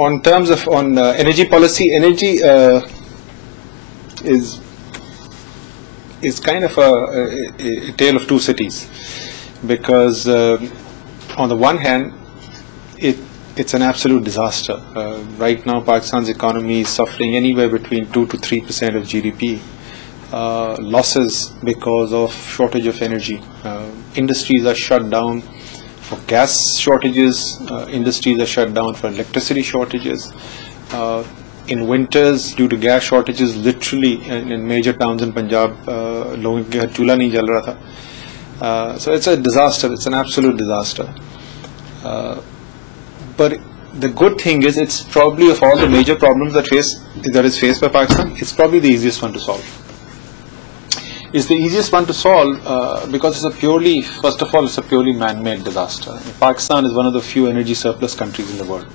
on terms of energy policy, energy is kind of a tale of two cities, because on the one hand, it's an absolute disaster. Right now, Pakistan's economy is suffering anywhere between 2 to 3% of GDP. Losses because of shortage of energy. Industries are shut down for gas shortages. Industries are shut down for electricity shortages. In winters, due to gas shortages, literally in major towns in Punjab, लोगों के घर चूल्हा नहीं जल रहा था. So it's a disaster. It's an absolute disaster. But the good thing is, it's probably of all the major problems that is faced by Pakistan, it's probably the easiest one to solve. It's the easiest one to solve because it's first of all, it's a purely man-made disaster. Pakistan is one of the few energy surplus countries in the world.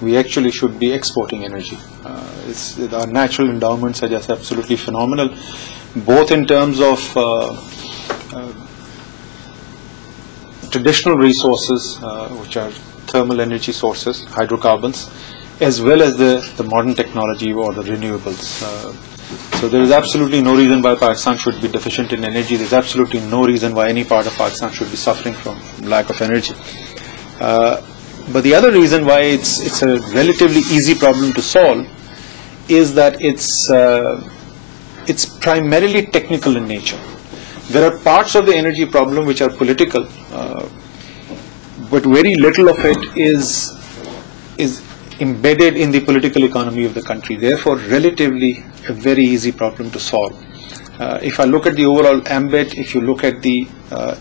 We actually should be exporting energy. Our natural endowments are just absolutely phenomenal, both in terms of traditional resources, which are thermal energy sources, hydrocarbons, as well as the modern technology or the renewables. So there is absolutely no reason why Pakistan should be deficient in energy. There is absolutely no reason why any part of Pakistan should be suffering from lack of energy. But the other reason why it's a relatively easy problem to solve is that it's primarily technical in nature. There are parts of the energy problem which are political, but very little of it is embedded in the political economy of the country. Therefore, relatively a very easy problem to solve. If I look at the overall ambit, if you look at the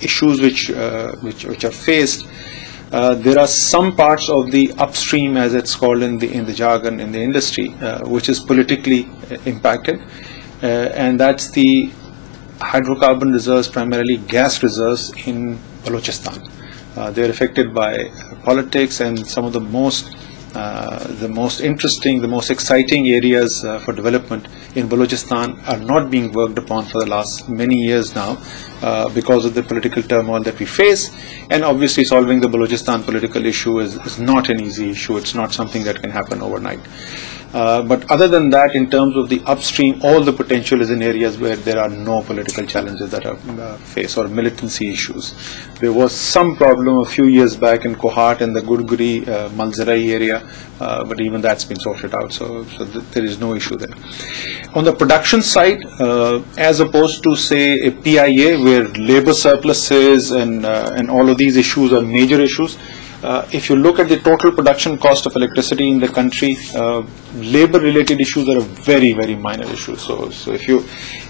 issues which are faced, there are some parts of the upstream, as it's called in the jargon in the industry, which is politically impacted, and that's the hydrocarbon reserves, primarily gas reserves in Balochistan. They're affected by politics, and some of the most interesting, the most exciting areas for development in Balochistan are not being worked upon for the last many years now because of the political turmoil that we face. And obviously solving the Balochistan political issue is not an easy issue. It's not something that can happen overnight. But other than that, in terms of the upstream, all the potential is in areas where there are no political challenges that are faced, or militancy issues. There was some problem a few years back in Kohat and the Gurguri, Malzarai area, but even that's been sorted out, so there is no issue there. On the production side, as opposed to say a PIA where labor surpluses and all of these issues are major issues, if you look at the total production cost of electricity in the country, labor-related issues are a very, very minor issue. So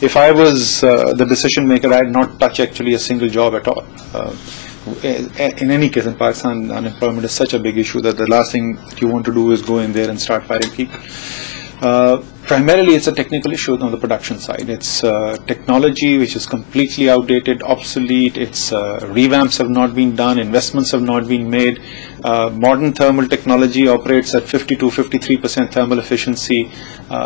if I was the decision maker, I'd not touch actually a single job at all. In any case, in Pakistan, unemployment is such a big issue that the last thing you want to do is go in there and start firing people. Primarily, it's a technical issue on the production side. It's technology which is completely outdated, obsolete. It's revamps have not been done, investments have not been made. Modern thermal technology operates at 50 to 53% thermal efficiency.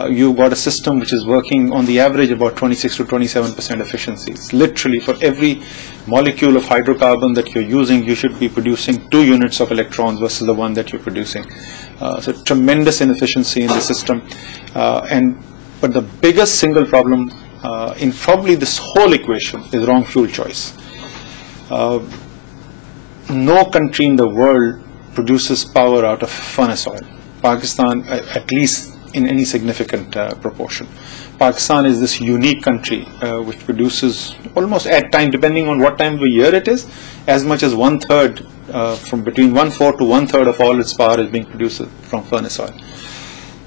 You've got a system which is working on the average about 26 to 27% efficiency. It's literally for every molecule of hydrocarbon that you're using, you should be producing 2 units of electrons versus the one that you're producing. So tremendous inefficiency in the system. But the biggest single problem in probably this whole equation is wrong fuel choice. No country in the world produces power out of furnace oil. Pakistan, at least in any significant proportion. Pakistan is this unique country which produces almost at time, depending on what time of the year it is, as much as 1/3, from between 1/4 to 1/3 of all its power is being produced from furnace oil.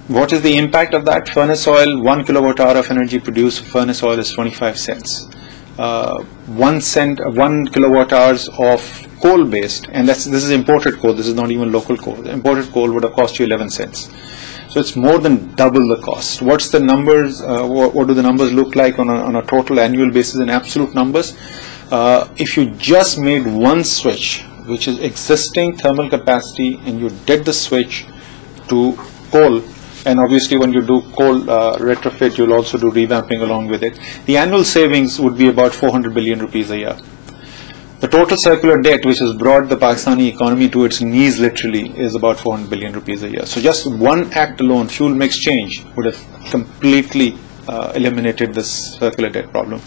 What is the impact of that? Furnace oil, 1 kilowatt hour of energy produced from furnace oil is 25 cents. 1 kilowatt hours of coal-based, and this is imported coal, this is not even local coal. The imported coal would have cost you 11 cents. So it's more than double the cost. What's the numbers? What do the numbers look like on a total annual basis in absolute numbers? If you just made one switch, which is existing thermal capacity, and you did the switch to coal, and obviously when you do coal retrofit, you'll also do revamping along with it, the annual savings would be about 400 billion rupees a year. The total circular debt, which has brought the Pakistani economy to its knees literally, is about 400 billion rupees a year. So just one act alone, fuel mix change, would have completely eliminated this circular debt problem.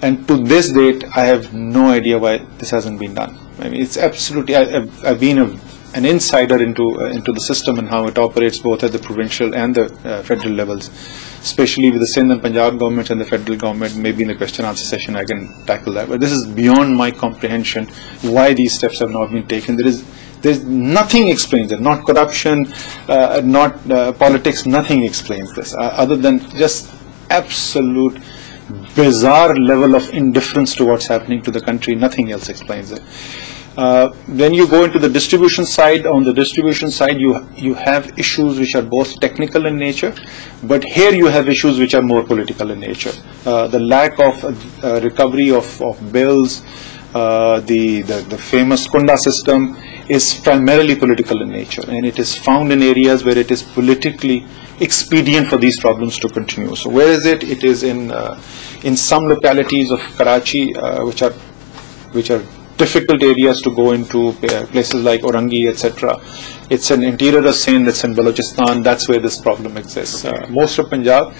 And to this date, I have no idea why this hasn't been done. I mean, it's absolutely, I've been an insider into the system and how it operates both at the provincial and the federal levels, especially with the Sindh and Punjab government and the federal government. Maybe in the question answer session I can tackle that. But this is beyond my comprehension why these steps have not been taken. There's nothing explains it, not corruption, not politics, nothing explains this, other than just absolute bizarre level of indifference to what's happening to the country. Nothing else explains it. When you go into the distribution side, on the distribution side you have issues which are both technical in nature, but here you have issues which are more political in nature. The lack of recovery of bills, the famous Kunda system is primarily political in nature, and it is found in areas where it is politically expedient for these problems to continue. So where is it? It is in some localities of Karachi, which are difficult areas to go into, places like Orangi, etc. It's an interior of Sindh, it's in Balochistan, that's where this problem exists. Most of Punjab,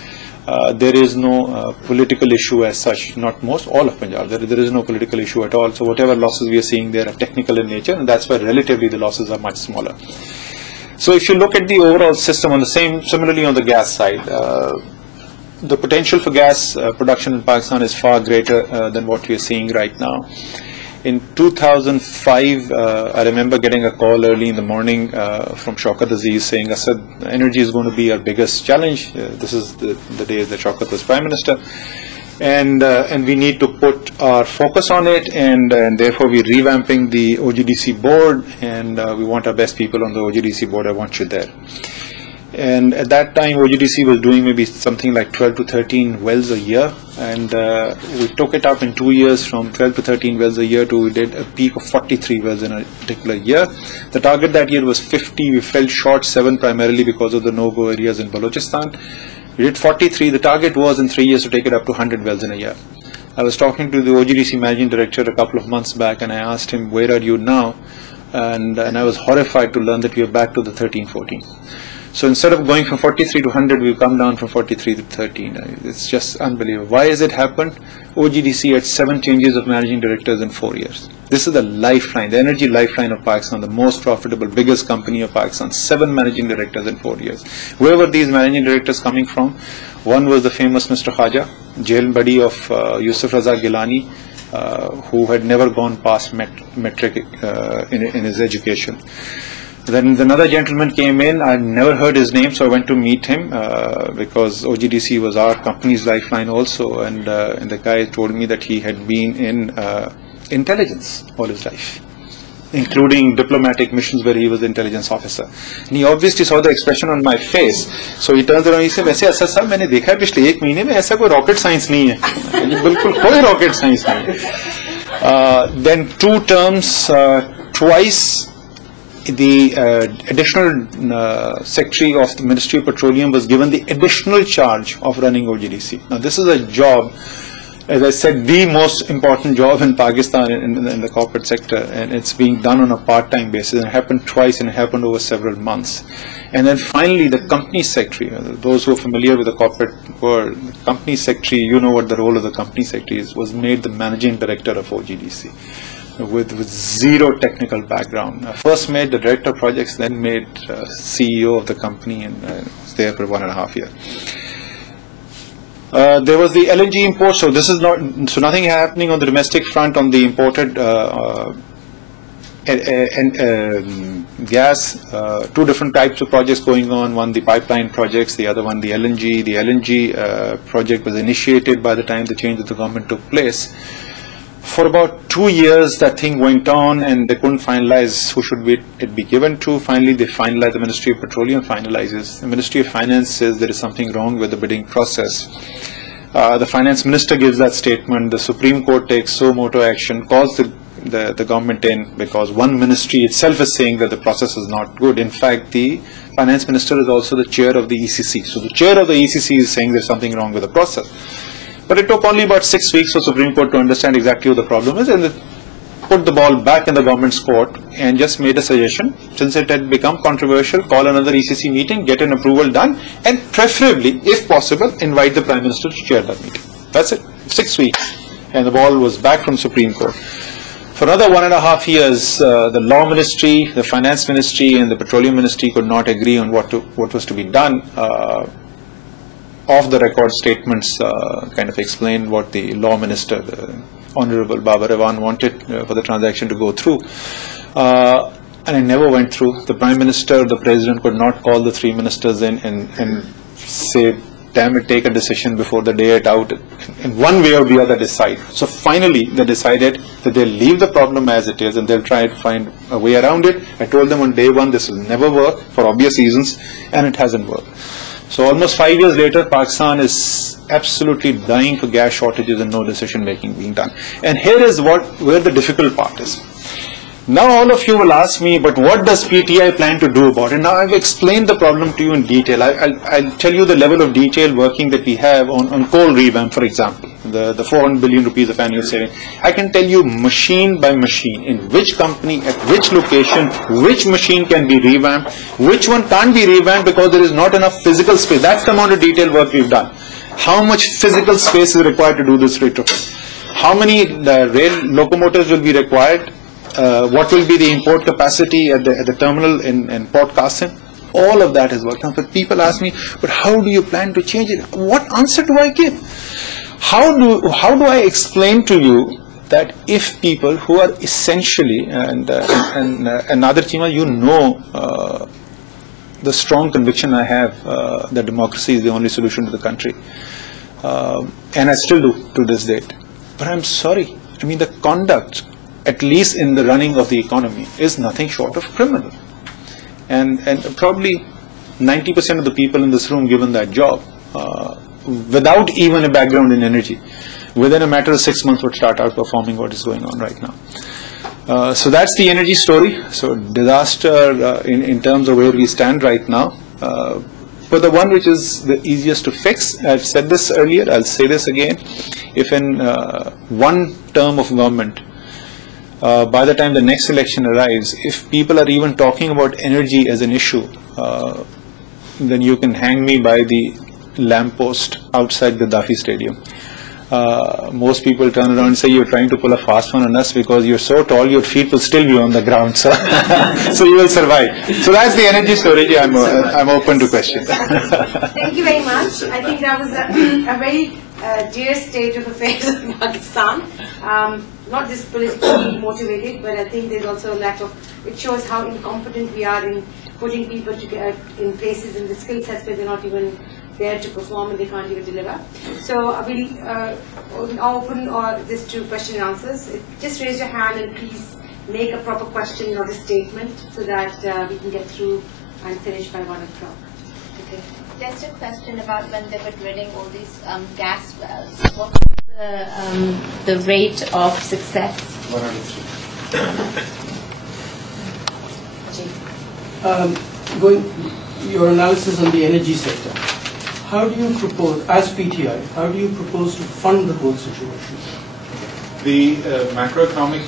there is no political issue as such, not most, all of Punjab, there is no political issue at all. So whatever losses we are seeing there are technical in nature, and that's why relatively the losses are much smaller. So if you look at the overall system on the similarly on the gas side, the potential for gas production in Pakistan is far greater than what we are seeing right now. In 2005, I remember getting a call early in the morning from Shaukat Aziz saying, Asad, energy is going to be our biggest challenge. This is the day that Shaukat was Prime Minister. And we need to put our focus on it, and therefore we're revamping the OGDC board, and we want our best people on the OGDC board. I want you there. And at that time, OGDC was doing maybe something like 12 to 13 wells a year, and we took it up in 2 years from 12 to 13 wells a year to we did a peak of 43 wells in a particular year. The target that year was 50. We fell short 7 primarily because of the no-go areas in Balochistan. We did 43. The target was in 3 years to take it up to 100 wells in a year. I was talking to the OGDC managing director a couple of months back, and I asked him, where are you now? And I was horrified to learn that we are back to the 13, 14. So instead of going from 43 to 100, we've come down from 43 to 13. It's just unbelievable. Why has it happened? OGDC had 7 changes of managing directors in 4 years. This is the lifeline, the energy lifeline of Pakistan, the most profitable, biggest company of Pakistan. 7 managing directors in 4 years. Where were these managing directors coming from? One was the famous Mr. Khaja, jail buddy of Yusuf Raza Gilani, who had never gone past metric in his education. Then another gentleman came in. I never heard his name, so I went to meet him because OGDC was our company's lifeline also. And the guy told me that he had been in intelligence all his life, including diplomatic missions where he was the intelligence officer. And he obviously saw the expression on my face. So he turns around and he said, "वैसे असद साहब मैंने देखा है पिछले 1 महीने में ऐसा कोई rocket science नहीं है." बिल्कुल कोई rocket science नहीं है. Then 2 terms, twice. The additional secretary of the Ministry of Petroleum was given the additional charge of running OGDC. Now this is a job, as I said, the most important job in Pakistan in the corporate sector, and it's being done on a part-time basis. It happened twice, and it happened over several months. And then finally the company secretary, those who are familiar with the corporate world, the company secretary, you know what the role of the company secretary is, was made the managing director of OGDC. With zero technical background. First made the director of projects, then made CEO of the company, and was there for 1.5 years. There was the LNG import, so this is not, so nothing happening on the domestic front on the imported gas. 2 different types of projects going on. One the pipeline projects, the other one the LNG. The LNG project was initiated by the time the change of the government took place. For about 2 years, that thing went on, and they couldn't finalize who should it be given to. Finally, they finalized. The Ministry of Petroleum finalizes. The Ministry of Finance says there is something wrong with the bidding process. The Finance Minister gives that statement. The Supreme Court takes suo motu action, calls the government in because one ministry itself is saying that the process is not good. In fact, the Finance Minister is also the chair of the ECC. So the chair of the ECC is saying there's something wrong with the process. But it took only about 6 weeks for Supreme Court to understand exactly what the problem is, and put the ball back in the government's court and just made a suggestion. Since it had become controversial, call another ECC meeting, get an approval done, and preferably, if possible, invite the Prime Minister to chair that meeting. That's it. 6 weeks. And the ball was back from Supreme Court. For another 1.5 years, the Law Ministry, the Finance Ministry, and the Petroleum Ministry could not agree on what was to be done. Off the record statements kind of explained what the Law Minister, the Honorable Baba Rewan, wanted for the transaction to go through. And it never went through. The Prime Minister, the President could not call the 3 ministers in and say, damn it, take a decision before the day it out, in one way or the other decide. So finally they decided that they'll leave the problem as it is and they'll try to find a way around it. I told them on day one this will never work for obvious reasons, and it hasn't worked. So almost 5 years later, Pakistan is absolutely dying for gas shortages and no decision making being done. And here is where the difficult part is. Now all of you will ask me, but what does PTI plan to do about it? Now I've explained the problem to you in detail. I'll tell you the level of detail working that we have on coal revamp, for example, the 400 billion rupees of annual saving. I can tell you machine by machine, in which company, at which location, which machine can be revamped, which one can't be revamped because there is not enough physical space. That's the amount of detailed work we've done. How much physical space is required to do this retrofit? How many rail locomotives will be required? What will be the import capacity at the terminal in Port Qasim? All of that is worked on. But people ask me, but how do you plan to change it? What answer do I give? How do I explain to you that if people who are essentially, and Nadir Chima, you know the strong conviction I have that democracy is the only solution to the country. And I still do to this date. But I'm sorry. I mean, the conduct, at least in the running of the economy, is nothing short of criminal. And probably 90% of the people in this room given that job, without even a background in energy, within a matter of 6 months would start outperforming what is going on right now. So that's the energy story. So disaster in terms of where we stand right now. But the one which is the easiest to fix, I've said this earlier, I'll say this again, if in one term of government, by the time the next election arrives, if people are even talking about energy as an issue, then you can hang me by the lamppost outside the Gaddafi Stadium. Most people turn around and say, you're trying to pull a fast one on us because you're so tall, your feet will still be on the ground, so, so you will survive. So that's the energy story. I'm open to questions. Thank you very much. I think that was a very dear state of affairs in Pakistan. Not just politically motivated, but I think there's also a lack of, it shows how incompetent we are in putting people together in places in the skill sets where they're not even there to perform and they can't even deliver. So we'll open this to question and answers. Just raise your hand and please make a proper question or a statement so that we can get through and finish by 1 o'clock. Okay. Just a question about when they were drilling all these gas wells. What was the rate of success? 103. Going your analysis on the energy sector, how do you propose, as PTI, how do you propose to fund the whole situation? The macroeconomic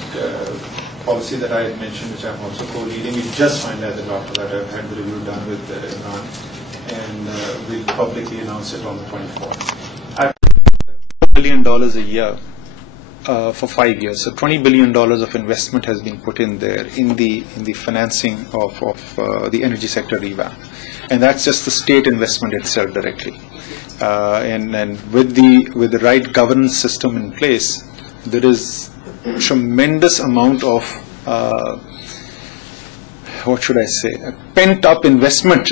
policy that I had mentioned, which I'm also co-leading, we just finalized after that. I've had the review done with Imran, and we'll publicly announce it on the 24th. I've $4 billion a year for 5 years. So $20 billion of investment has been put in there in the financing of the energy sector revamp. And that's just the state investment itself directly. And with the right governance system in place, there is tremendous amount of what should I say, a pent-up investment,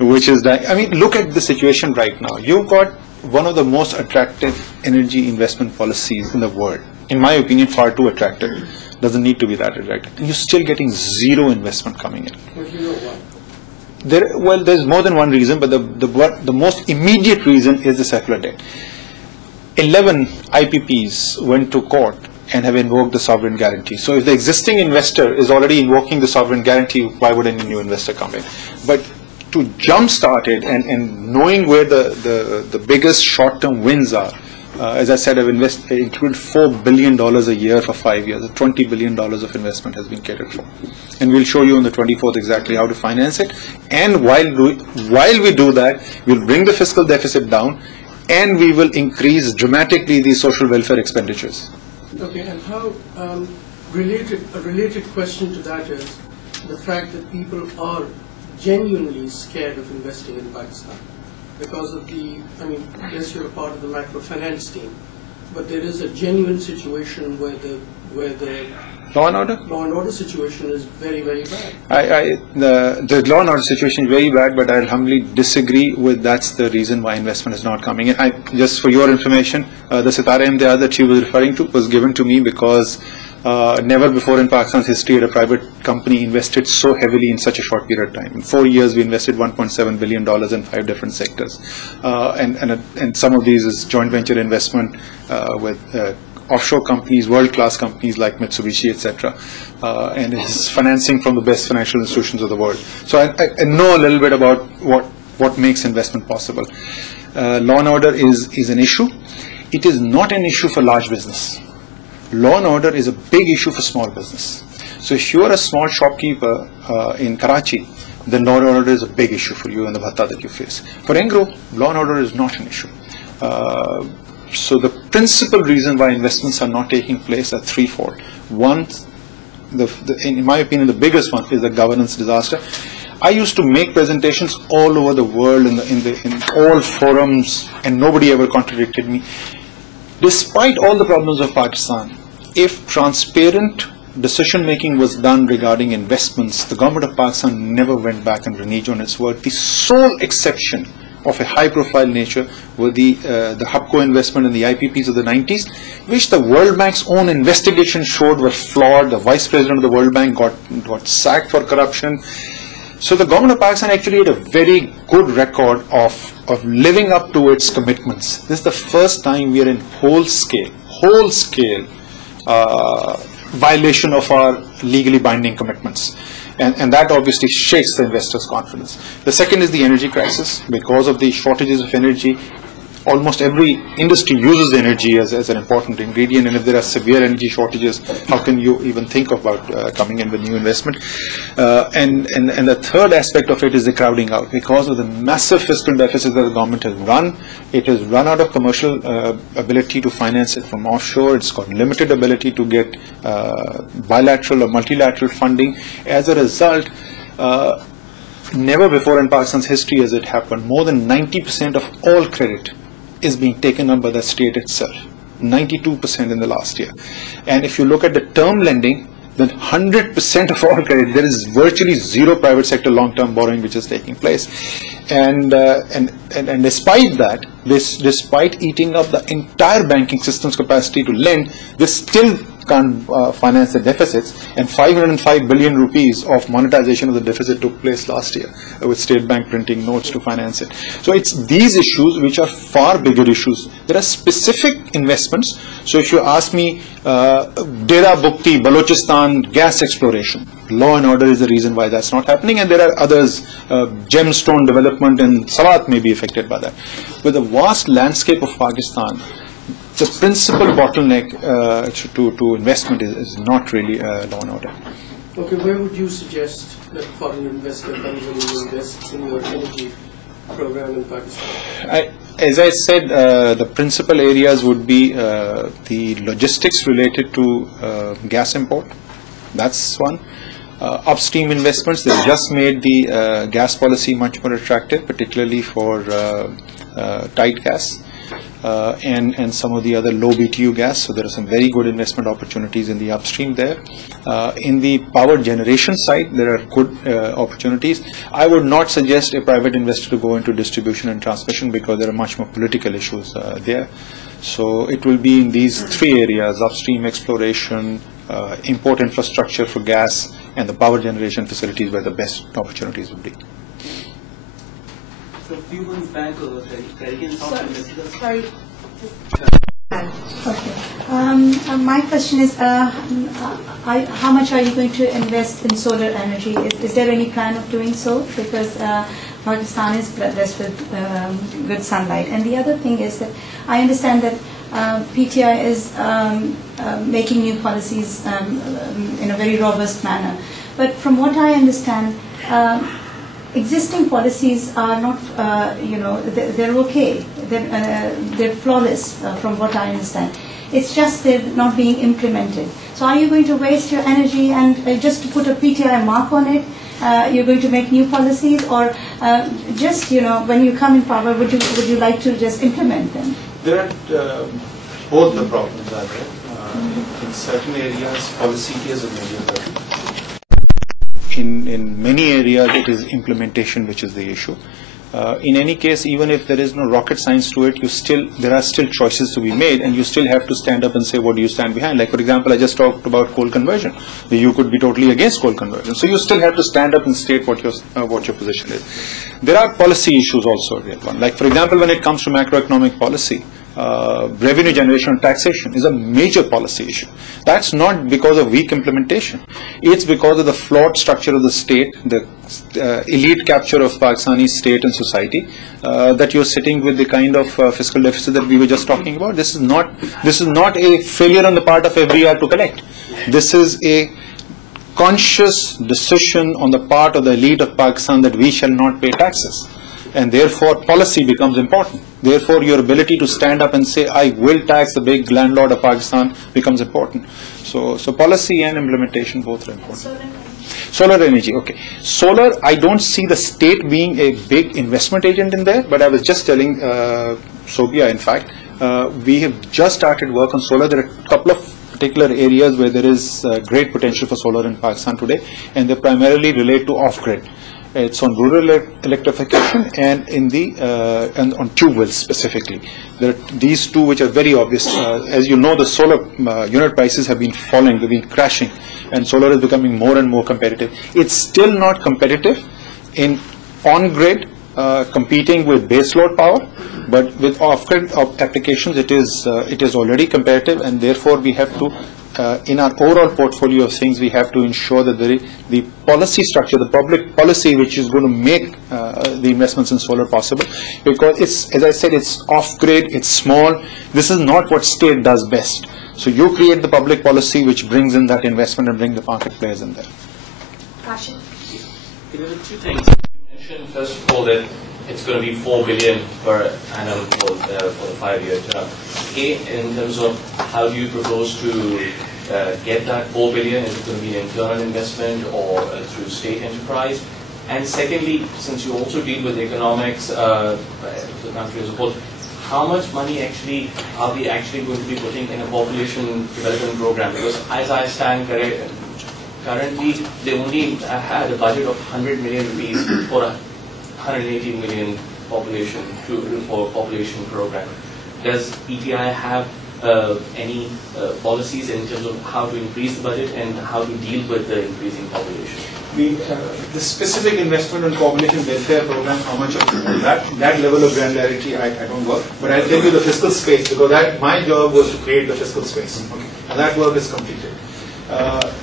which is that, I mean, look at the situation right now. You've got one of the most attractive energy investment policies in the world. In my opinion, far too attractive. Doesn't need to be that attractive. And you're still getting zero investment coming in. But you know what? Well, there's more than one reason, but the most immediate reason is the secular debt. 11 IPPs went to court and have invoked the sovereign guarantee. So if the existing investor is already invoking the sovereign guarantee, why would any new investor come in? But to jumpstart it and knowing where the biggest short-term wins are, As I said, I've included $4 billion a year for 5 years. $20 billion of investment has been catered for. And we'll show you on the 24th exactly how to finance it. And while we do that, we'll bring the fiscal deficit down, and we will increase dramatically the social welfare expenditures. Okay, and how, a related question to that is the fact that people are genuinely scared of investing in Pakistan because of the, I mean, yes, you're a part of the microfinance team, but there is a genuine situation where the Law and order? Law and order situation is very, very bad. The law and order situation is very bad, but I'll humbly disagree with that's the reason why investment is not coming in. Just for your information, the Sitara Imtiaz that she was referring to was given to me because never before in Pakistan's history had a private company invested so heavily in such a short period of time. In 4 years, we invested $1.7 billion in 5 different sectors. And some of these is joint venture investment with offshore companies, world-class companies like Mitsubishi, etc. And it's financing from the best financial institutions of the world. So I know a little bit about what makes investment possible. Law and order is an issue. It is not an issue for large business. Law and order is a big issue for small business. So if you are a small shopkeeper in Karachi, then law and order is a big issue for you and the bhatta that you face. For Engro, law and order is not an issue. So the principal reason why investments are not taking place are threefold. One, in my opinion, the biggest one is the governance disaster. I used to make presentations all over the world in all forums, and nobody ever contradicted me. Despite all the problems of Pakistan, if transparent decision making was done regarding investments, the government of Pakistan never went back and reneged on its word. The sole exception of a high-profile nature were the HUPCO investment in the IPPs of the 90s, which the World Bank's own investigation showed were flawed. The vice president of the World Bank got sacked for corruption. So the government of Pakistan actually had a very good record of living up to its commitments. This is the first time we are in whole-scale violation of our legally binding commitments. And that obviously shakes the investors' confidence. The second is the energy crisis. Because of the shortages of energy, almost every industry uses energy as an important ingredient, and if there are severe energy shortages, how can you even think about coming in with new investment? And the third aspect of it is the crowding out. Because of the massive fiscal deficit that the government has run, it has run out of commercial ability to finance it from offshore. It's got limited ability to get bilateral or multilateral funding. As a result, never before in Pakistan's history has it happened. More than 90% of all credit is being taken up by the state itself, 92% in the last year. And if you look at the term lending, then 100% of all credit, there is virtually zero private sector long-term borrowing which is taking place. And despite that, despite eating up the entire banking system's capacity to lend, this still can't finance the deficits, and 505 billion rupees of monetization of the deficit took place last year with State Bank printing notes to finance it. So it's these issues which are far bigger issues. There are specific investments. So if you ask me, Dera Bukti, Balochistan gas exploration, law and order is the reason why that's not happening, and there are others, gemstone development in Salat may be affected by that. With the vast landscape of Pakistan, the principal bottleneck to investment is not really law and order. Okay, where would you suggest that foreign investor comes in and invests in your energy program in Pakistan? As I said, the principal areas would be the logistics related to gas import. That's one. Upstream investments, they've just made the gas policy much more attractive, particularly for tight gas. And some of the other low BTU gas, so there are some very good investment opportunities in the upstream there. In the power generation side, there are good opportunities. I would not suggest a private investor to go into distribution and transmission because there are much more political issues there. So it will be in these three areas: upstream exploration, import infrastructure for gas, and the power generation facilities where the best opportunities would be. A few months back, Caribbean Sorry. Okay. My question is, how much are you going to invest in solar energy? Is there any plan of doing so? Because Pakistan is blessed with good sunlight. And the other thing is that I understand that PTI is making new policies in a very robust manner. But from what I understand, existing policies are not, they're okay. They're flawless from what I understand. It's just they're not being implemented. So are you going to waste your energy and just to put a PTI mark on it? You're going to make new policies, or just when you come in power, would you like to just implement them? There are both the problems are there. In certain areas, policy is a major problem. In many areas, it is implementation which is the issue. In any case, even if there is no rocket science to it, there are still choices to be made, and you still have to stand up and say what do you stand behind. Like, for example, I just talked about coal conversion. You could be totally against coal conversion, so you still have to stand up and state what your position is. There are policy issues also. Like, for example, when it comes to macroeconomic policy, revenue generation and taxation is a major policy issue. That's not because of weak implementation. It's because of the flawed structure of the state, the elite capture of Pakistani state and society, that you're sitting with the kind of fiscal deficit that we were just talking about. This is not a failure on the part of FDR to collect. This is a conscious decision on the part of the elite of Pakistan that we shall not pay taxes. And therefore policy becomes important. Therefore your ability to stand up and say I will tax the big landlord of Pakistan becomes important. So policy and implementation both are important. Solar energy, okay. Solar, I don't see the state being a big investment agent in there, but I was just telling Sobia, in fact, we have just started work on solar. There are a couple of particular areas where there is great potential for solar in Pakistan today, and they primarily relate to off-grid. It's on rural electrification and and on tube wells specifically. There are these two which are very obvious. As you know, the solar unit prices have been falling, they've been crashing, and solar is becoming more and more competitive. It's still not competitive in on-grid competing with baseload power, but with off-grid applications it is already competitive, and therefore we have to in our overall portfolio of things, we have to ensure that the policy structure, the public policy which is going to make the investments in solar possible, because it's, as I said, it's off-grid, it's small. This is not what state does best. So you create the public policy which brings in that investment and bring the market players in there. Kashif? There are two things. You mentioned, first of all, that it's going to be 4 billion per annum for the 5-year term. In terms of how do you propose to get that 4 billion? Is it going to be an internal investment or through state enterprise? And secondly, since you also deal with economics, the country as a whole, how much money actually are we actually going to be putting in a population development program? Because as I stand currently, they only had a budget of 100 million rupees for a 180 million population for population program. Does PTI have any policies in terms of how to increase the budget and how to deal with the increasing population? The specific investment in population welfare program, how much of that level of granularity I don't work, but I'll tell you the fiscal space, because my job was to create the fiscal space, okay, and that work is completed.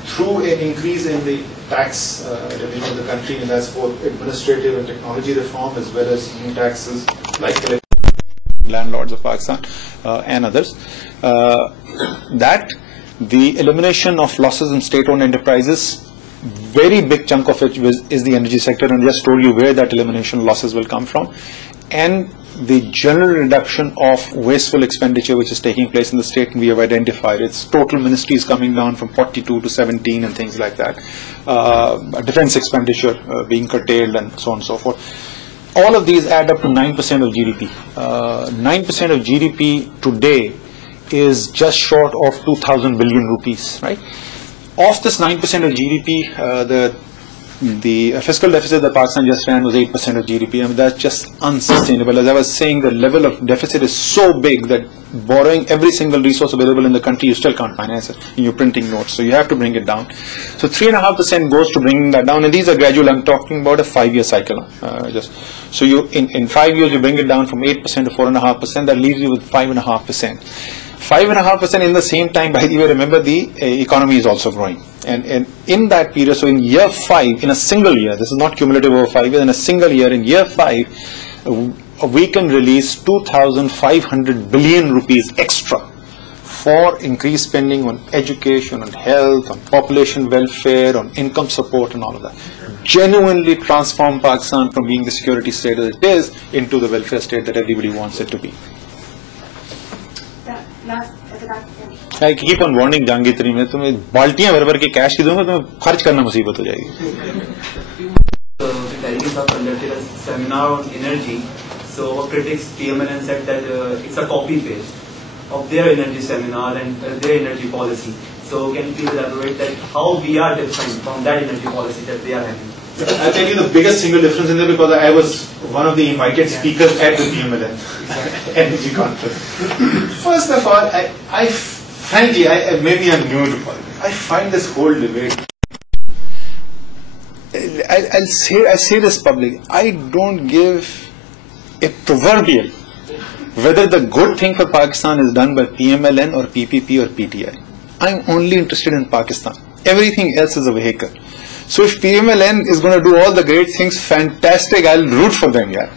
Through an increase in the tax revenue of the country, and that's both administrative and technology reform, as well as new taxes like landlords of Pakistan and others, that the elimination of losses in state-owned enterprises, very big chunk of it is the energy sector, and I just told you where that elimination losses will come from, and the general reduction of wasteful expenditure which is taking place in the state, and we have identified its total ministries coming down from 42 to 17 and things like that, defense expenditure being curtailed and so on and so forth. All of these add up to 9% of GDP. 9% of GDP today is just short of 2,000 billion rupees, right? Of this 9% of GDP, the fiscal deficit that Pakistan just ran was 8% of GDP. I mean, that's just unsustainable. As I was saying, the level of deficit is so big that borrowing every single resource available in the country, you still can't finance it in your printing notes. So you have to bring it down. So 3.5% goes to bringing that down, and these are gradual. I'm talking about a 5-year cycle. So you in 5 years you bring it down from 8% to 4.5%. That leaves you with 5.5%. 5.5% in the same time, by the way, remember the economy is also growing. And in that period, so in year 5, in a single year, this is not cumulative over 5 years, in a single year, in year 5, we can release 2,500 billion rupees extra for increased spending on education, on health, on population welfare, on income support and all of that. Genuinely transform Pakistan from being the security state that it is into the welfare state that everybody wants it to be. I keep on warning Jangitri, मैं तुम्हें बाल्टियां भर भर के cash की दूंगा, तुम्हें खर्च करना मुसीबत हो जाएगी. The delegates have conducted a seminar on energy. So critics PMLN said that it's a copy paste of their energy seminar and their energy policy. So can you please elaborate that how we are different from that energy policy that they are having? I'll tell you the biggest single difference in there, because I was one of the invited speakers at the PMLN energy conference. First of all, I frankly, maybe I'm new to politics. I find this whole debate. I say this publicly. I don't give a proverbial whether the good thing for Pakistan is done by PMLN or PPP or PTI. I'm only interested in Pakistan. Everything else is a vehicle. So if PMLN is going to do all the great things, fantastic, I'll root for them, yeah.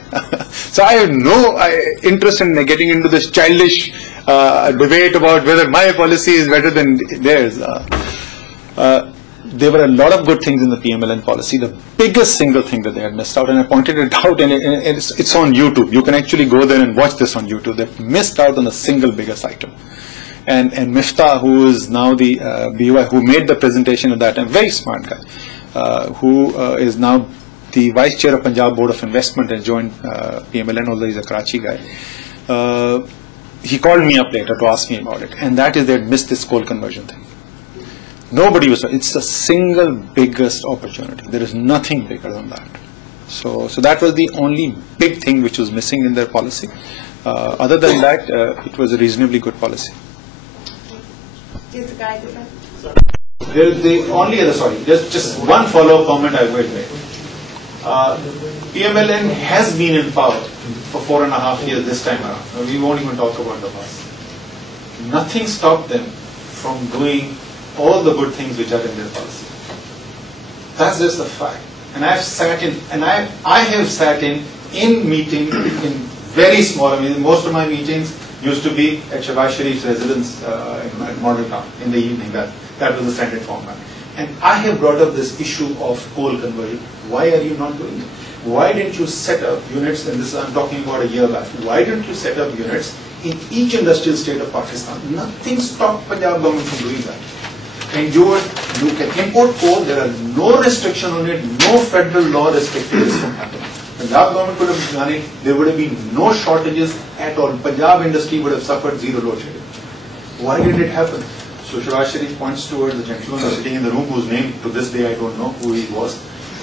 So I have no interest in getting into this childish debate about whether my policy is better than theirs. There were a lot of good things in the PMLN policy. The biggest single thing that they had missed out, and I pointed it out, and it's on YouTube. You can actually go there and watch this on YouTube. They missed out on the single biggest item. And Miftah, who is now the BUI, who made the presentation at that time, very smart guy, who is now the vice chair of Punjab Board of Investment and joined PMLN, although he's a Karachi guy. He called me up later to ask me about it, and that is they had missed this coal conversion thing. Nobody was. It's the single biggest opportunity. There is nothing bigger than that. So that was the only big thing which was missing in their policy. Other than that, it was a reasonably good policy. The only other, sorry, just one follow-up comment I will make. PMLN has been in power for 4.5 years this time around. We won't even talk about the past. Nothing stopped them from doing all the good things which are in their policy. That's just a fact. And I've sat in, and I have sat in meeting in very small. I mean, most of my meetings used to be at Shahbaz Sharif's residence at Model Town in the evening. That was the standard format. And I have brought up this issue of coal conversion. Why are you not doing it? Why didn't you set up units, and this I'm talking about a year back, why didn't you set up units in each industrial state of Pakistan? Nothing stopped Punjab government from doing that. And you can import coal, there are no restriction on it, no federal law restricting this from happening. Punjab government could have done it, there would have been no shortages at all. Punjab industry would have suffered zero load shedding. Why did it happen? So Shahbaz Sharif points towards the gentleman sitting in the room whose name to this day I don't know who he was.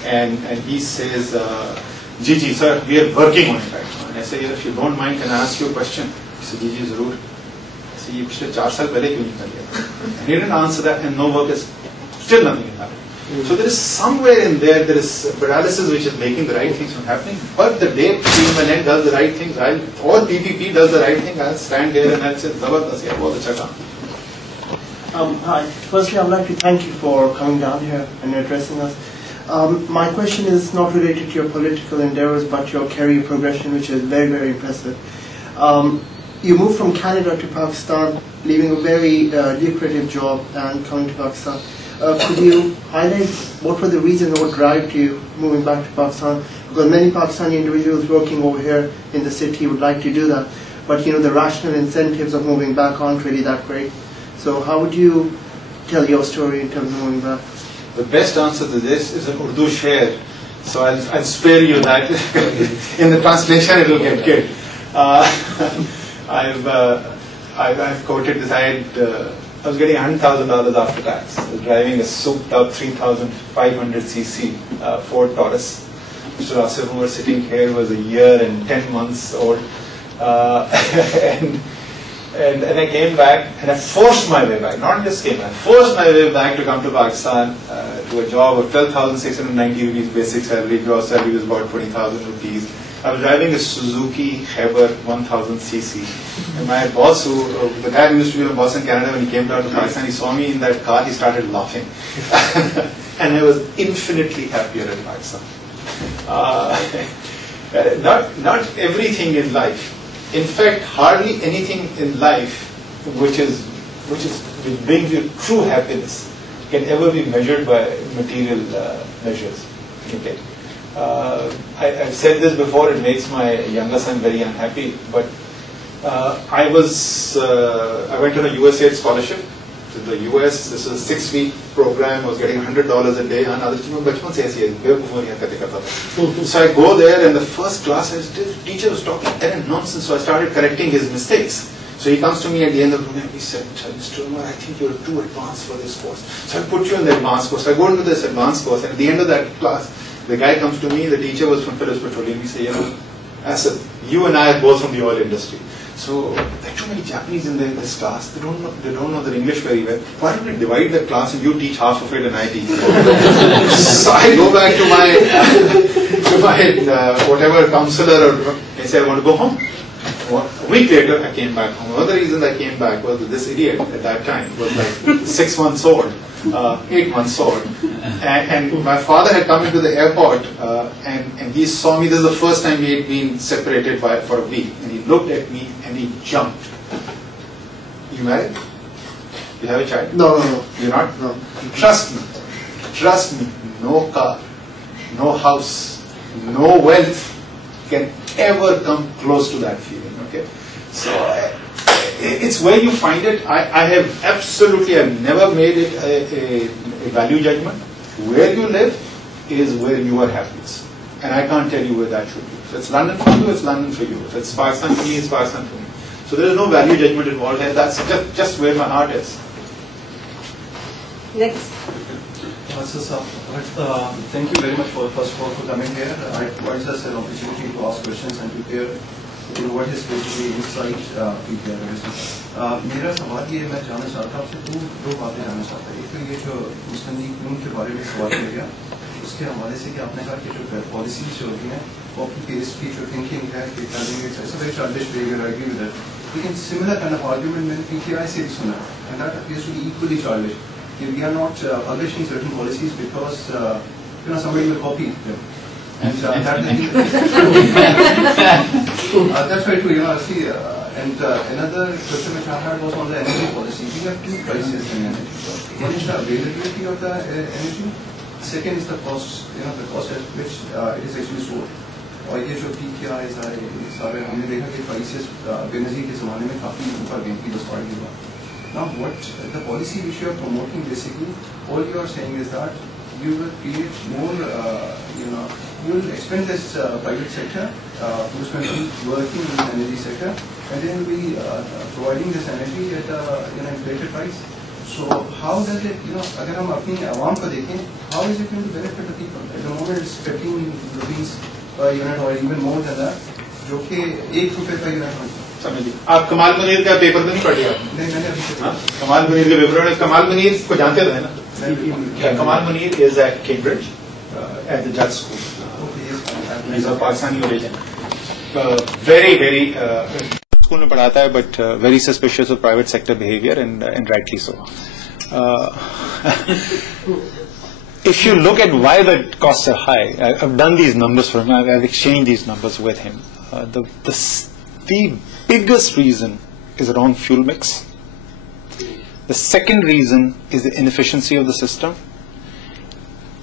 And he says, Gigi, sir, we are working on it right now. And I say, if you don't mind, can I ask you a question? He said, Gigi, zarur. I said, ye pichle 4 saal pehle kyun nahi kar liya? And he didn't answer that, and no work is, still nothing is happening. So there is somewhere in there is paralysis which is making the right things from happening. But the day PMLN does the right things, or PPP does the right thing, I'll stand here and I'll say, Zabardast, yeah, bahut acha kaam. Hi. Firstly, I would like to thank you for coming down here and addressing us. My question is not related to your political endeavors, but your career progression, which is very, very impressive. You moved from Canada to Pakistan, leaving a very lucrative job and coming to Pakistan. Could you highlight what were the reasons or what drive to you moving back to Pakistan? Because many Pakistani individuals working over here in the city would like to do that, but the rational incentives of moving back aren't really that great. So how would you tell your story in terms of moving back? The best answer to this is an Urdu shair, so I'll spare you that. In the translation it will get killed. I've quoted this. I was getting $100,000 after tax. I was driving a souped up 3,500cc Ford Taurus. Mr. Asad Umar sitting here was a year and 10 months old. And I came back and I forced my way back, not just came back, forced my way back to come to Pakistan to a job of 12,690 rupees basic salary. Gross salary was about 20,000 rupees. I was driving a Suzuki Khyber 1000cc. And my boss, the guy who used to be my boss in Canada, when he came down to Pakistan, he saw me in that car, he started laughing. And I was infinitely happier in Pakistan. Not everything in life. In fact, hardly anything in life which brings you true happiness can ever be measured by material measures. Okay. I've said this before. It makes my younger son very unhappy. But I went on a USAID scholarship to the US. This was a 6-week program. I was getting $100 a day. So I go there, and the first class, the teacher was talking nonsense. So I started correcting his mistakes. So he comes to me at the end of the program. He said, "Mr. Umar, I think you're too advanced for this course. So I put you in the advanced course." So I go into this advanced course, and at the end of that class, the guy comes to me. The teacher was from Phillips Petroleum. He said, Asad, you and I are both from the oil industry. So there are too many Japanese in this class. They don't know their English very well. Why don't we divide the class and you teach half of it and I teach half of it? So I go back to my whatever counselor, or I say I want to go home. A week later, I came back home. One of the reasons I came back was that this idiot at that time was like 6 months old, 8 months old. And my father had come into the airport and he saw me. This is the first time we had been separated for a week. And he looked at me and he jumped. You married? You have a child? No. You're not? No. Trust me, no car, no house, no wealth can ever come close to that feeling. Okay, so it's where you find it. I've never made it a value judgment. Where you live is where you are happiest, and I can't tell you where that should be. If it's London for you, it's London for you. If it's Pakistan for me, it's Pakistan for me. So there is no value judgment involved, and that's just where my heart is. Next. Thank you very much first of all for coming here. It provides us an opportunity to ask questions and to hear what is basically inside PTI. मेरा सवाल ये मैं जानना चाहता हूँ आपसे दो बातें जानना चाहता हूँ। एक तो ये जो मुस्लिम लीग के बारे में सवाल किया गया, उसके हवाले से कि आपने कहा कि जो पॉलिसीज जो होती हैं वो आपकी केस की जो थिंकिंग है कि it's very childish behaviour, I agree with that. लेकिन सिमिलर काइंड ऑफ आर्गुमेंट मैंने PTI से भी सुना and that appears to be equally childish. We are not publishing certain policies because somebody will copy them, and that's why see. And another question which I had was on the energy policy. We have two prices in energy. One is the availability of the energy. Second is the cost. The cost at which it is actually sold. और ये जो PTI सारे हमने देखा कि prices Benazir के ज़माने में काफी ऊपर गई थी 10-12 के बाद. Now, what the policy which you are promoting, basically, all you are saying is that you will create more, you will expand this private sector, who's going to be working in the energy sector, and then will be providing this energy at a inflated price. So, how does it, अगर हम अपनी आवाम को देखें, how is it going to benefit the people? At the moment, it's 15 rupees per unit or even more than that, जो कि 1 रुपये per unit होता है. समझिए, आप कमाल मुनीर का पेपर तो नहीं पढ़ लिया? नहीं, मैंने अभी कमाल मुनीर के पेपर में कमाल मुनीर को जानते थे ना? कमाल Munir is at Cambridge at the Judge School. He's of Pakistani origin. Very school में पढ़ाता है, but very suspicious of private sector behavior and rightly so. If you look at why the costs are high, I've done these numbers for him. I've exchanged these numbers with him. The biggest reason is around fuel mix. The second reason is the inefficiency of the system.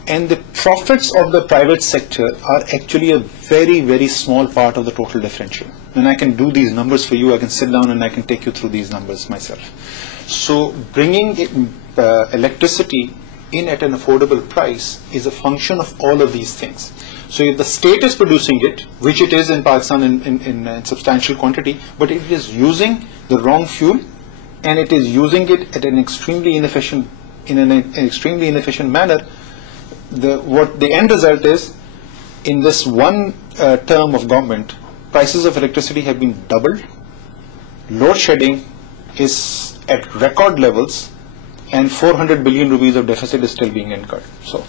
And the profits of the private sector are actually a very small part of the total differential. And I can do these numbers for you. I can sit down and I can take you through these numbers myself. So bringing electricity in at an affordable price is a function of all of these things. So if the state is producing it, which it is in Pakistan in substantial quantity, but it is using the wrong fuel and it is using it at an extremely inefficient manner, what the end result is, in this one term of government, prices of electricity have been doubled, load shedding is at record levels, and 400 billion rupees of deficit is still being incurred. So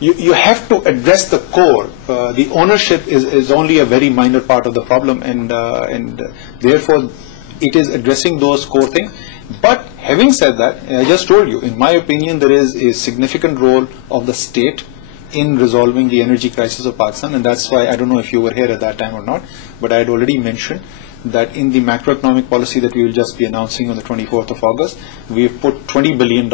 you have to address the core. The ownership is only a very minor part of the problem, and therefore it is addressing those core things. But having said that, I just told you, in my opinion, there is a significant role of the state in resolving the energy crisis of Pakistan, and that's why I don't know if you were here at that time or not, but I had already mentioned that in the macroeconomic policy that we will just be announcing on the 24th of August, we have put $20 billion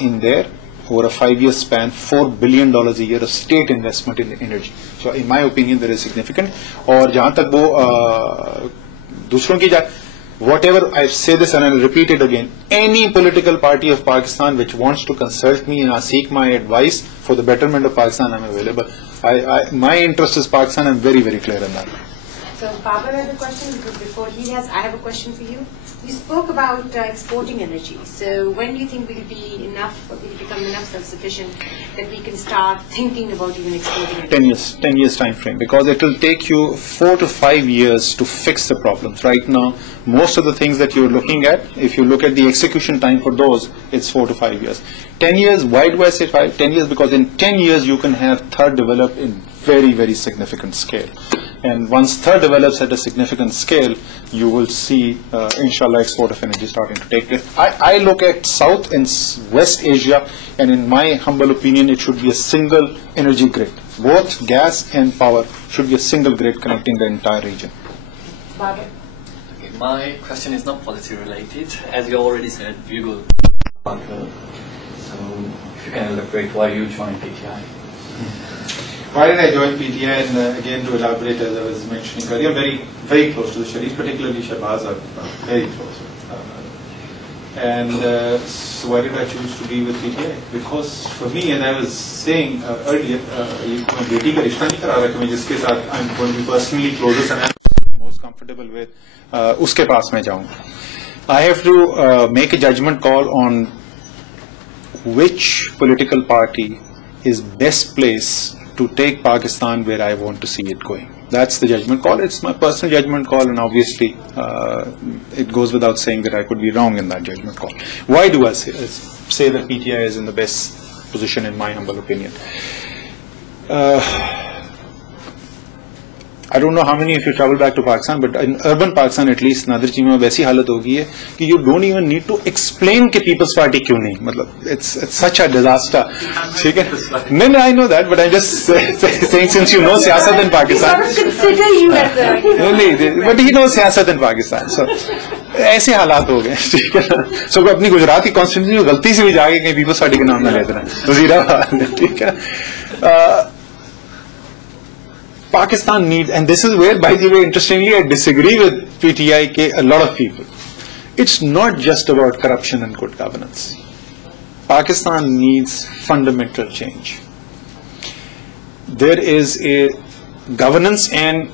in there over a 5-year span, $4 billion a year of state investment in energy. So in my opinion, that is significant. और जहाँ तक वो दूसरों की जाए, whatever, I say this and I'll repeat it again, any political party of Pakistan which wants to consult me and seek my advice for the betterment of Pakistan, I'm available. My interest is Pakistan, I'm very, very clear on that. So Babar has a question, because before he has, I have a question for you. You spoke about exporting energy. So when do you think we'll be enough, we'll become enough self-sufficient that we can start thinking about even exporting energy? 10 years time frame, because it will take you 4 to 5 years to fix the problems. Right now, most of the things that you're looking at, if you look at the execution time for those, it's 4 to 5 years. 10 years, why do I say 10 years? Because in 10 years you can have third develop in very, very significant scale. And once third develops at a significant scale, you will see, inshallah, export of energy starting to take place. I look at South and West Asia, and in my humble opinion, it should be a single energy grid. Both gas and power should be a single grid connecting the entire region. Babar? Okay, my question is not policy related. As you already said, you go banker. So if you can elaborate why you joined PTI. Why did I join PTI? And again, to elaborate, as I was mentioning earlier, very, very close to the Sharif, particularly Shahbaz, are very close. So why did I choose to be with PTI? Because for me, as I was saying earlier, I'm going to be personally closest and I'm most comfortable with, uske paas mein jaunga. I have to make a judgment call on which political party is best placed to take Pakistan where I want to see it going. That's the judgment call. It's my personal judgment call, and obviously it goes without saying that I could be wrong in that judgment call. Why do I say that PTI is in the best position in my humble opinion? I don't know how many of you travel back to Pakistan, but in urban Pakistan at least, Nadir ji mein वैसी हालत हो गई है कि you don't even need to explain कि People's Party क्यों नहीं. मतलब it's such a disaster. ठीक है? No, I know that, but I'm just saying since you know siyasat in Pakistan. We consider you as a. नहीं, but he knows siyasat in Pakistan. So ऐसे हालात हो गए. ठीक है? So अपनी गुजरात की कॉन्स्टिट्यूंसी में गलती से भी जाके कहीं People's Party के नाम ना लेते ना. वज़ीराबाद. ठीक है? Pakistan needs, and this is where, by the way, interestingly, I disagree with PTI, a lot of people. It's not just about corruption and good governance. Pakistan needs fundamental change. There is a governance and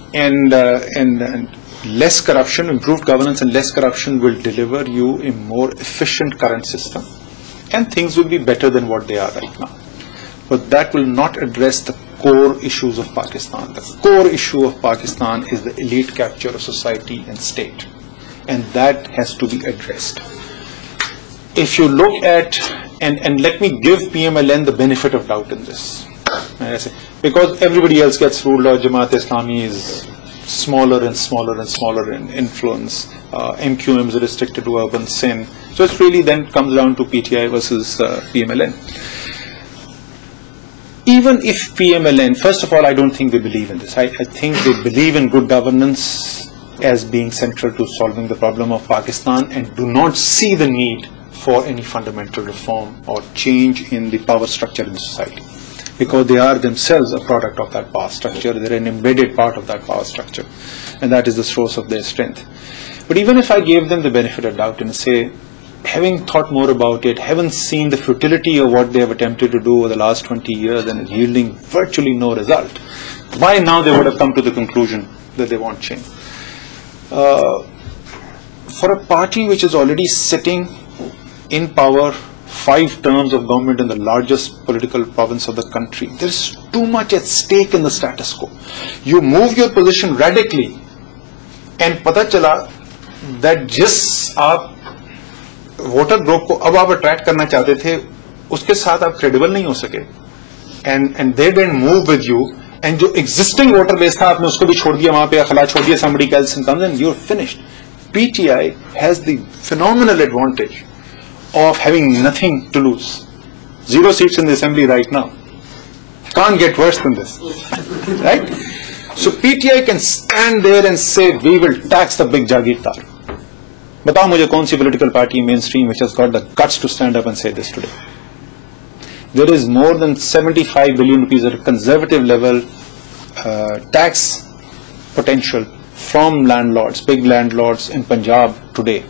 less corruption, improved governance and less corruption will deliver you a more efficient current system, and things will be better than what they are right now. But that will not address the core issues of Pakistan. The core issue of Pakistan is the elite capture of society and state, and that has to be addressed. If you look at, and let me give PMLN the benefit of doubt in this, because everybody else gets ruled out. Jamaat Islami is smaller and smaller and smaller in influence. MQM is restricted to urban sin. So it really then comes down to PTI versus PMLN. Even if PMLN, first of all, I don't think they believe in this. I think they believe in good governance as being central to solving the problem of Pakistan, and do not see the need for any fundamental reform or change in the power structure in society, because they are themselves a product of that power structure. They're an embedded part of that power structure, and that is the source of their strength. But even if I gave them the benefit of doubt and say, having thought more about it, having seen the futility of what they have attempted to do over the last 20 years and yielding virtually no result, by now they would have come to the conclusion that they want change. For a party which is already sitting in power 5 terms of government in the largest political province of the country, there is too much at stake in the status quo. You move your position radically, and pata chala that jis aap voter group को अब आप attract करना चाहते थे, उसके साथ आप credible नहीं हो सके, and they didn't move with you, and जो एग्जिस्टिंग वोटर बेस था आपने उसको भी छोड़ दिया, वहां पे अखला छोड़ दिया, somebody else comes and you're finished. PTI has the phenomenal advantage of having nothing to lose. 0 seats in the assembly right now. Can't get worse than this, right? So PTI can stand there and say, we will tax the big jagirdar. Batao mujhe kaun si political party mainstream which has got the guts to stand up and say this today. There is more than 75 billion rupees at a conservative level tax potential from landlords, big landlords in Punjab today.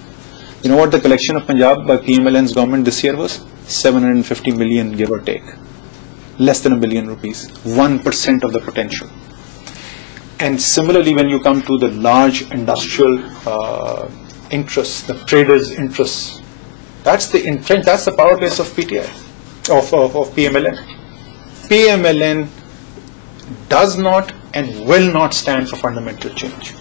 You know what the collection of Punjab by PMLN's government this year was? 750 million, give or take. Less than $1 billion rupees. 1% of the potential. And similarly, when you come to the large industrial interests, the traders' interests, that's the power base of PTI, of PMLN. PMLN does not and will not stand for fundamental change.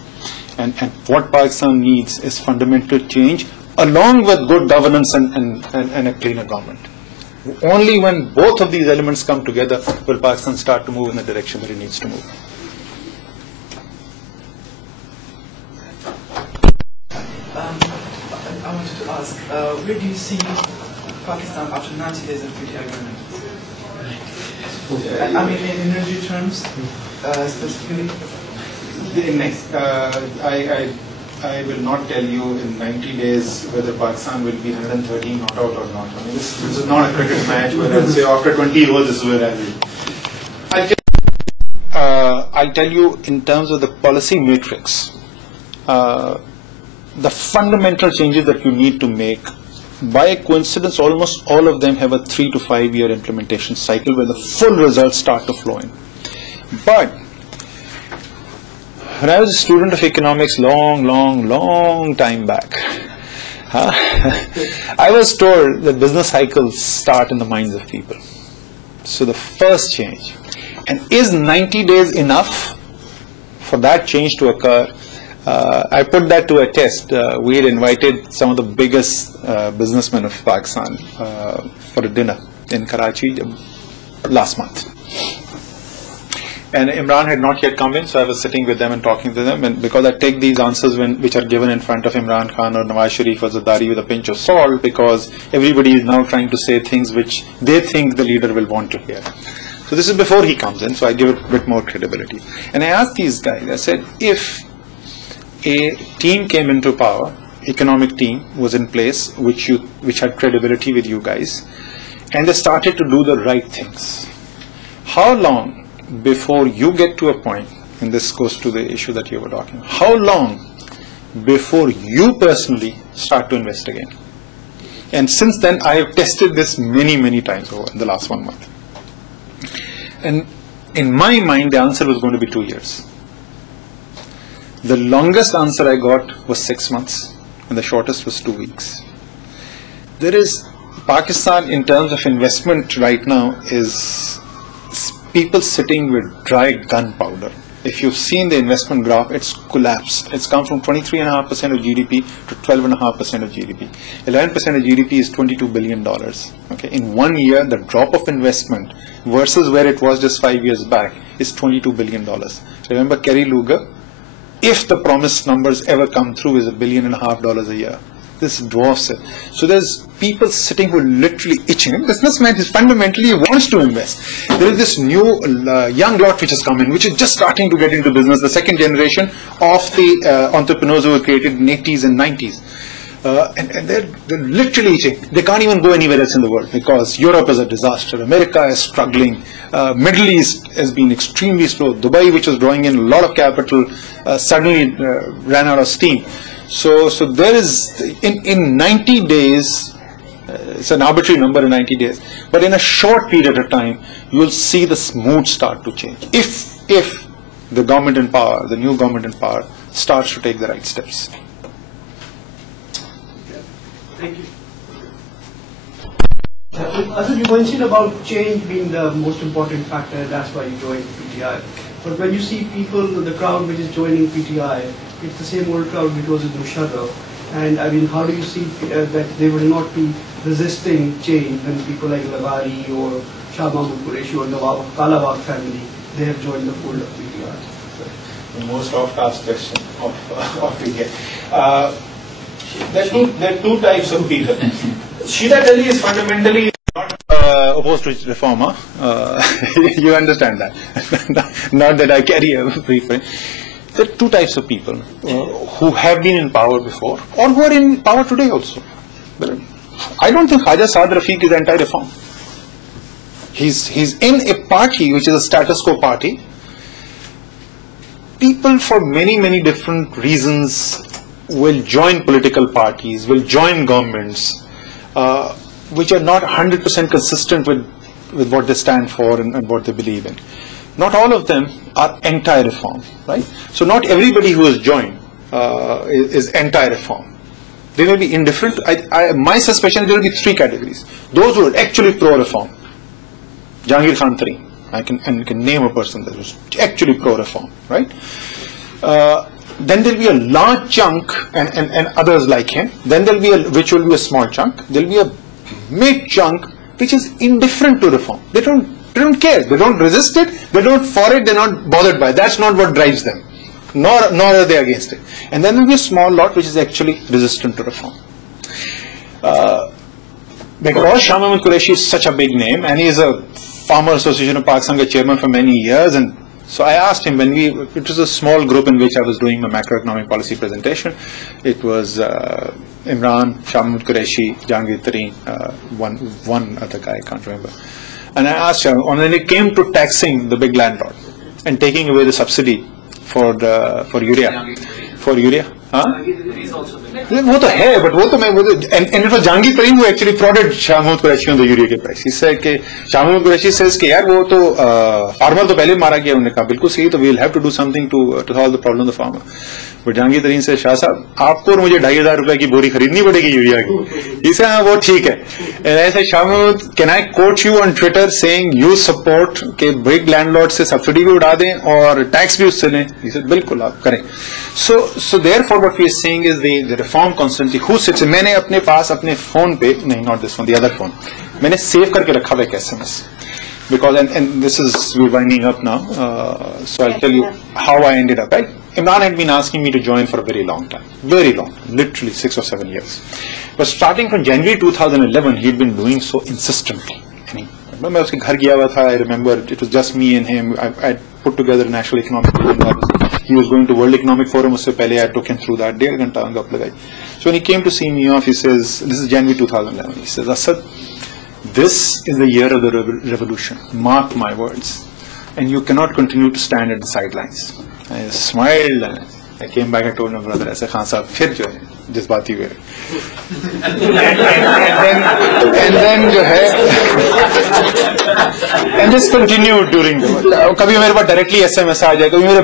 And what Pakistan needs is fundamental change along with good governance and a cleaner government. Only when both of these elements come together will Pakistan start to move in the direction that it needs to move. I wanted to ask, where do you see Pakistan after 90 days of PTI government? I mean, in energy terms, specifically. I will not tell you in 90 days whether Pakistan will be 113 not out or not. I mean, this is not a cricket match where I'll say after 20 overs this is where I will. I'll tell you in terms of the policy matrix, the fundamental changes that you need to make, by coincidence, almost all of them have a 3 to 5 year implementation cycle where the full results start to flow in. But when I was a student of economics long time back, I was told that business cycles start in the minds of people. So the first change, and is 90 days enough for that change to occur? I put that to a test. We had invited some of the biggest businessmen of Pakistan for a dinner in Karachi last month. And Imran had not yet come in, so I was sitting with them and talking to them. And because I take these answers which are given in front of Imran Khan or Nawaz Sharif or Zardari with a pinch of salt, because everybody is now trying to say things which they think the leader will want to hear. So this is before he comes in, so I give it a bit more credibility. And I asked these guys, I said, if a team came into power, economic team was in place, which had credibility with you guys, and they started to do the right things, how long before you get to a point, and this goes to the issue that you were talking about, how long before you personally start to invest again? And since then, I have tested this many times over the last 1 month. And in my mind, the answer was going to be 2 years. The longest answer I got was 6 months, and the shortest was 2 weeks. There is, Pakistan in terms of investment right now is people sitting with dry gunpowder. If you've seen the investment graph, it's collapsed. It's come from 23.5% of GDP to 12.5% of GDP. 11% of GDP is $22 billion. Okay, in 1 year, the drop of investment versus where it was just 5 years back is $22 billion. Remember Kerry Lugar? If the promised numbers ever come through, is $1.5 billion a year. This dwarfs it. So there's people sitting who are literally itching. A businessman is fundamentally wants to invest. There is this new young lot which has come in, which is just starting to get into business, the second generation of the entrepreneurs who were created in the 80s and 90s. And they're literally itching. They can't even go anywhere else in the world because Europe is a disaster. America is struggling. Middle East has been extremely slow. Dubai, which was drawing in a lot of capital, suddenly ran out of steam. So there is, in 90 days, it's an arbitrary number in 90 days, but in a short period of time, you will see the mood start to change. If the government in power, the new government in power, starts to take the right steps. Thank you. Asad, you mentioned about change being the most important factor, that's why you joined PTI. But when you see people, the crowd which is joining PTI, it's the same old crowd which was in Musharraf. And I mean, how do you see that they will not be resisting change when people like Lagari or Shah Mahmud Qureshi or Nawab Kalawag family, they have joined the fold of PTI? The most oft-asked question of PTI. There are two types of people. Shida Ali is fundamentally not opposed to reform, huh? You understand that. Not that I carry a preference. There are two types of people who have been in power before or who are in power today also. I don't think Khaja Saad Rafiq is anti-reform. He's in a party which is a status quo party. People for many different reasons will join political parties, will join governments, which are not 100% consistent with what they stand for and what they believe in. Not all of them are anti-reform, right? So not everybody who has joined is anti-reform. They may be indifferent. My suspicion is there will be three categories. Those who are actually pro-reform. Jahangir Khan III. I can name a person that was actually pro-reform, right? Then there will be a large chunk and others like him. Then there will be which will be a small chunk. There will be a mid chunk which is indifferent to reform. They don't care. They don't resist it. They don't for it. They're not bothered by it. That's not what drives them. Nor are they against it. And then there will be a small lot which is actually resistant to reform. Because Shah Mahmud Qureshi is such a big name and he is a Farmer Association of Pakistan chairman for many years, and so I asked him it was a small group in which I was doing my macroeconomic policy presentation. It was Imran, Shah Mahmud Qureshi, Jahangir Tareen, one other guy, I can't remember. And I asked him, when it came to taxing the big landlord and taking away the subsidy for urea. Huh? वो तो है, but वो तो मैं and it was Jahangir Tareen who actually prodded Shah Mahmud Qureshi on the urea price. He said कि Shah Mahmud Qureshi says कि यार वो तो farmer तो पहले मारा गया, उन्होंने कहा बिल्कुल सही, तो we will have to do something to solve the problem of the farmer. But Jahangir Tareen says, Shah साहब आपको और मुझे 2,500 रुपए की बोरी खरीदनी पड़ेगी यूरिया की. He said हाँ वो ठीक है. And I said, Shah Mahmud, can I quote you on Twitter saying you support कि big landlord से subsidy भी उड़ा दें और tax भी उससे लें? He said बिल्कुल आप करें. So therefore what we are saying is the reform constantly who sits. मैंने अपने पास अपने phone पे नहीं, not this one, the other phone, मैंने save करके रखा हुआ एक SMS. Because and this is, we're winding up now, so I'll tell you how I ended up. Right? Imran had been asking me to join for a very long time, literally 6 or 7 years. But starting from January 2011, he'd been doing so insistently. I remember I remember it was just me and him. I put together a national economic agenda. He was going to World Economic Forum. I took him through that. So when he came to see me off, he says, this is January 2011. He says, Asad, this is the year of the revolution. Mark my words. And you cannot continue to stand at the sidelines. I smiled and I came back and told my brother, I said, Khan Sahab, phir jo hai, jazbati hue. And then jo hai, and this continued during the war. Kabhi mere paas directly SMS aa jaya, kabhi mere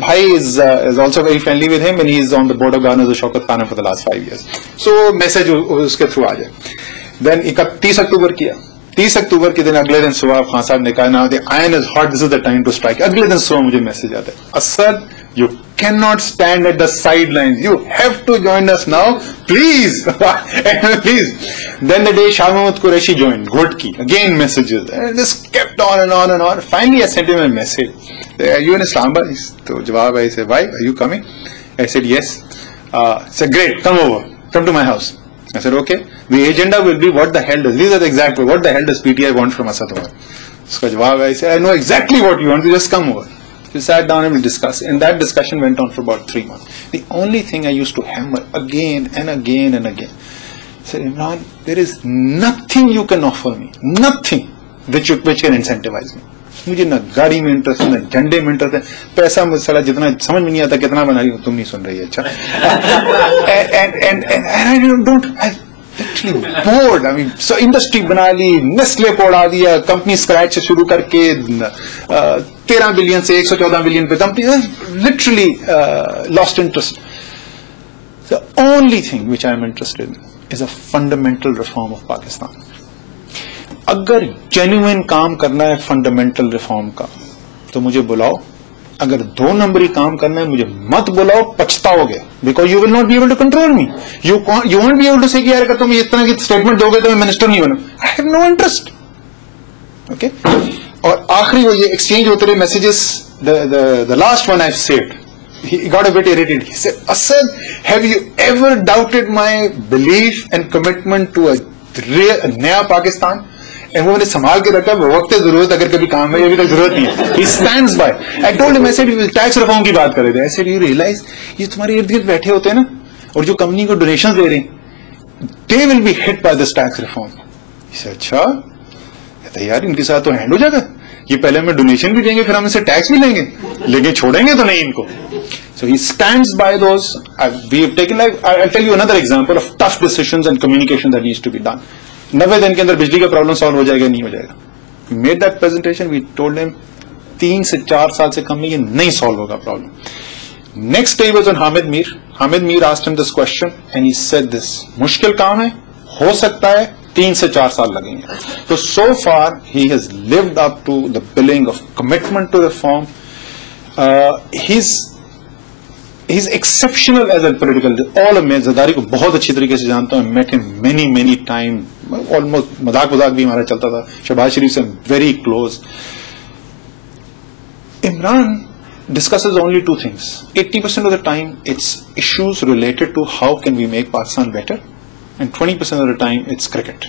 bhai is also very friendly with him and he is on the board of governors of Shaukat Khanum for the last 5 years. So message uske through aa jaya. Then 31 October किया. 30 अक्टूबर के दिन अगले दिन सुबह खान साहब ने कहा ना the iron is hot, this is the time to strike. अगले दिन सुबह मुझे मैसेज आता है, Asad, you cannot stand at the sidelines, you have to join us now, please. Please. Then the day Shah Mahmud Qureshi joined, Ghodki, again messages, and this kept on and on and on. Finally I sent him a message, are you in Islamabad? So jawab, I said, why, are you coming? I said, yes. I said, great, come over, come to my house. I said, okay, the agenda will be what the hell does, these are the exact words, what the hell does PTI want from Asad Umar? So I said, I know exactly what you want, you just come over. We sat down and we discussed, and that discussion went on for about 3 months. The only thing I used to hammer again and again and again, I said, Imran, there is nothing you can offer me, nothing which can incentivize me. मुझे ना गाड़ी में interest है, ना झंडे में interest है, पैसा मुझे साला जितना समझ में नहीं आता कितना बना रही हो, तुम नहीं सुन रही है, अच्छा. And I don't, I literally bored. I mean, so industry बना ली, Nestle को उड़ा दिया, company scratch से शुरू करके 13 billion से 114 billion पे company literally lost interest. The only thing which I am interested in is a fundamental reform of Pakistan. अगर जेन्युइन काम करना है फंडामेंटल रिफॉर्म का तो मुझे बुलाओ, अगर 2 नंबरी काम करना है मुझे मत बुलाओ, पछताओगे, because you will not be able to control me. You won't be able to say कि यार अगर तुम इस तरह की स्टेटमेंट दोगे तो मैं मिनिस्टर नहीं बनूं. I have no interest. Okay. और आखिरी वो ये एक्सचेंज होते रहे messages, the last one I have saved. He got a bit irritated. He said, Asad, have you ever doubted my belief and commitment to a real Naya Pakistan? And वो मैंने संभाल के रखा, वक्त जरूरत अगर कभी काम में, अभी तक जरूरत नहीं है. He stands by. I told him, I said, tax reform की बात कर रहे थे. I said, you realize ये तुम्हारे इर्द गिर्द बैठे होते हैं ना, और जो कंपनी को डोनेशन दे रहे हैं, they will be hit by this tax reform. He said, अच्छा, तो यार इनके साथ तो हैंड हो जाएगा. ये पहले हमें डोनेशन भी देंगे, फिर हम इसे टैक्स भी लेंगे, लेकिन छोड़ेंगे तो नहीं इनको. So he stands by those. We have taken, like, I'll tell you another example of tough decisions and communication that needs to be done. 90 दिन के अंदर बिजली का प्रॉब्लम सॉल्व हो जाएगा, नहीं हो जाएगा. We made that presentation. We told him 3 से 4 साल से कम में ये नहीं सॉल्व होगा problem. Next day was on Hamid Mir. Hamid Mir asked him this question and he said this. मुश्किल काम है, हो सकता है 3 से 4 साल लगेंगे. So far he has lived up to the billing of commitment to reform. He's exceptional as a political. All of मैं ज़रदारी को बहुत अच्छी तरीके से जानता हूँ. Met him many time. Almost मजाक भी हमारा चलता था. शहबाज शरीफ से very close. Imran discusses only 2 things. 80% of the time it's issues related to how can we make Pakistan better, and 20% of the time it's cricket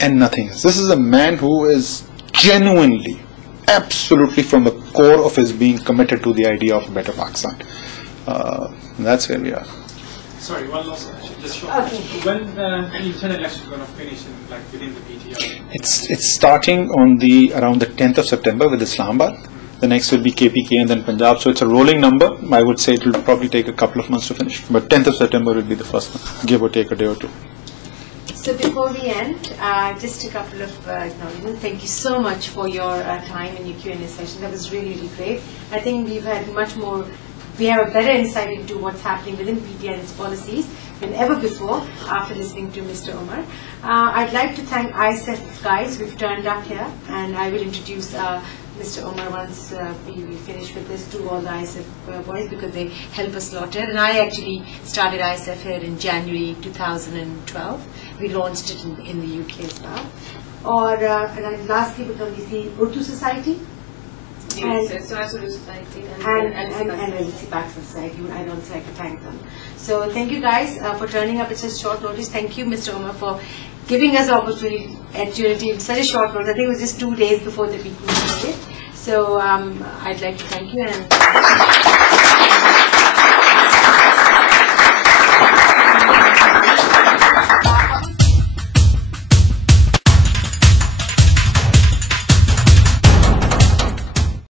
and nothing else. This is a man who is genuinely, absolutely from the core of his being committed to the idea of a better Pakistan. That's where we are. Sorry, one last question, just short. Okay. When the internal election is going to finish within the PTI? It's starting on around the 10th of September with Islamabad. The next will be KPK and then Punjab. So it's a rolling number. I would say it will probably take a couple of months to finish. But 10th of September will be the first one, give or take a day or two. So before we end, just a couple of acknowledgements. Thank you so much for your time and your Q&A session. That was really great. I think we've had we have a better insight into what's happening within PTI and its policies than ever before after listening to Mr. Umar. I'd like to thank ISF guys who've turned up here, and I will introduce Mr. Umar once we finish with this to all the ISF boys, because they help us a lot here. And I actually started ISF here in January 2012. We launched it in the UK as well. And lastly, but not least, the Urdu Society. And Society and Legacy Pakistan Society. I'd also like to thank them. So thank you guys for turning up at such short notice. Thank you, Mr. Umar, for giving us the opportunity in such a short notice. I think it was just 2 days before the meeting. So I'd like to thank you. And